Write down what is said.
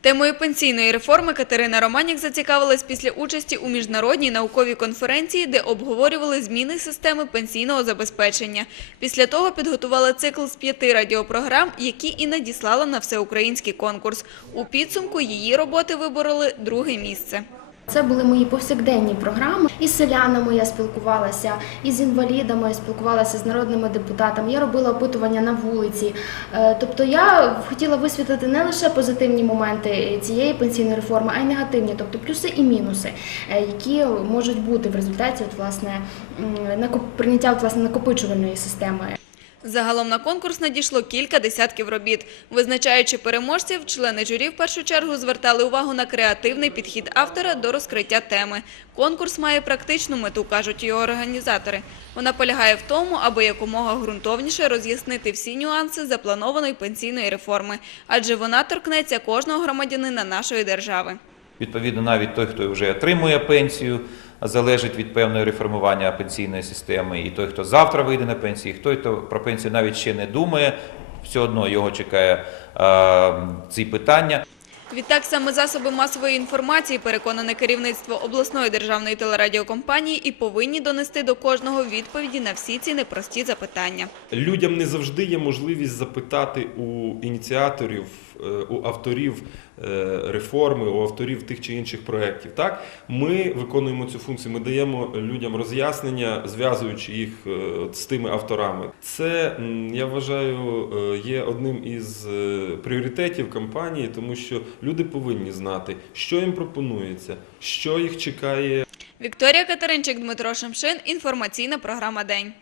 Темою пенсійної реформи Катерина Романік зацікавилась після участі у міжнародній науковій конференції, де обговорювали зміни системи пенсійного забезпечення. Після того підготувала цикл з п'яти радіопрограм, які і надіслала на всеукраїнський конкурс. У підсумку її роботи вибороли друге місце. Це були мої повсякденні програми. Із селянами я спілкувалася, із інвалідами я спілкувалася з народними депутатами. Я робила опитування на вулиці. Е, Тобто я хотіла висвітлити не лише позитивні моменти цієї пенсійної реформи, а й негативні, тобто плюси і мінуси, е, які можуть бути в результаті от, власне прийняття от, власне накопичувальної системи. Загалом на конкурс надійшло кілька десятків робіт. Визначаючи переможців, члени журі в першу чергу звертали увагу на креативний підхід автора до розкриття теми. Конкурс має практичну мету, кажуть його організатори. Вона полягає в тому, аби якомога ґрунтовніше роз'яснити всі нюанси запланованої пенсійної реформи, адже вона торкнеться кожного громадянина нашої держави. Відповідно, навіть той, хто вже отримує пенсію, залежить від певного реформування пенсійної системи, і той, хто завтра вийде на пенсію, і той, хто про пенсію навіть ще не думає, все одно його чекає е, ці питання. Відтак саме засоби масової інформації, переконане керівництво обласної державної телерадіокомпанії, і повинні донести до кожного відповіді на всі ці непрості запитання. Людям не завжди є можливість запитати у ініціаторів, у авторів е, реформи, у авторів тих чи інших проєктів. Так, ми виконуємо цю функцію. Ми даємо людям роз'яснення, зв'язуючи їх е, з тими авторами. Це я вважаю е, є одним із е, пріоритетів кампанії, тому що люди повинні знати, що їм пропонується, що їх чекає Вікторія Катеринчик, Дмитро Шемшин. Інформаційна програма День.